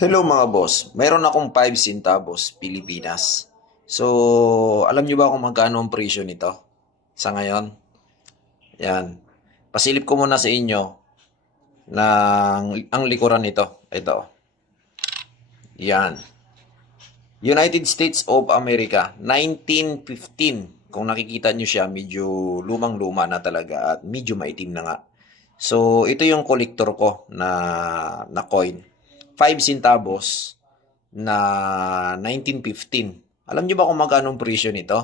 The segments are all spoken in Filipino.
Hello mga boss, mayroon akong 5 centavos Pilipinas. So, alam nyo ba kung magkano ang presyo nito sa ngayon? Yan. Pasilip ko muna sa inyo ng ang likuran nito. Ito. Yan. United States of America, 1915. Kung nakikita nyo siya, medyo lumang-luma na talaga at medyo maitim na nga. So, ito yung collector ko na coin. 5 centavos na 1915. Alam niyo ba kung magkano ang presyo nito?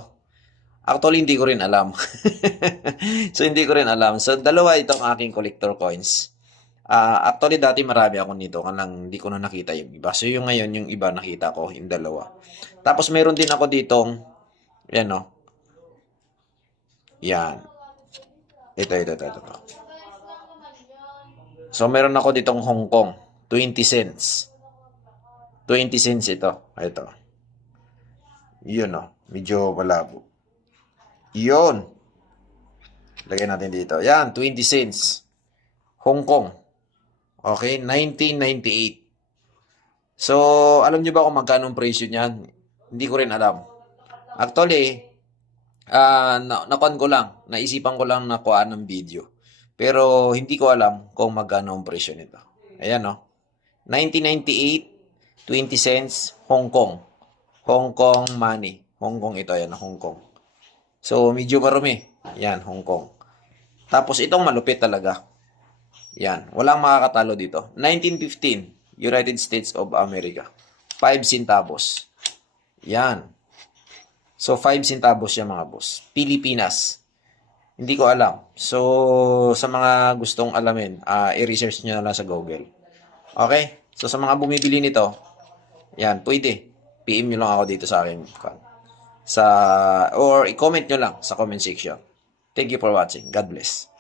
Actually, hindi ko rin alam. So, hindi ko rin alam. So, dalawa itong aking collector coins. Actually, dati marami ako nito. Kalang hindi ko na nakita yung iba. So, yung ngayon, yung iba nakita ko, yung dalawa. Tapos, meron din ako ditong, yan o. Yan. Ito. So, meron ako ditong Hong Kong. 20 cents. 20 cents ito. Ito. Yun o. Medyo malabo. Yun. Lagay natin dito. Yan, 20 cents. Hong Kong. Okay, 1998. So, alam nyo ba kung magkano ang presyo niyan? Hindi ko rin alam. Actually, nakuan ko lang. Naisipan ko lang na kuhaan ng video. Pero hindi ko alam kung magkano ang presyo nito. Ayan o. 1998, 20 cents, Hong Kong. Hong Kong money. Hong Kong ito. Ayan, Hong Kong. So, medyo marumi. Yan, Hong Kong. Tapos, itong malupit talaga. Yan. Walang makakatalo dito. 1915, United States of America. 5 centavos. Yan. So, 5 centavos yan mga boss. Pilipinas. Hindi ko alam. So, sa mga gustong alamin, i-research nyo na lang sa Google. Okay? So, sa mga bumibili nito, yan, pwede. PM nyo lang ako dito sa akin. Or i-comment nyo lang sa comment section. Thank you for watching. God bless.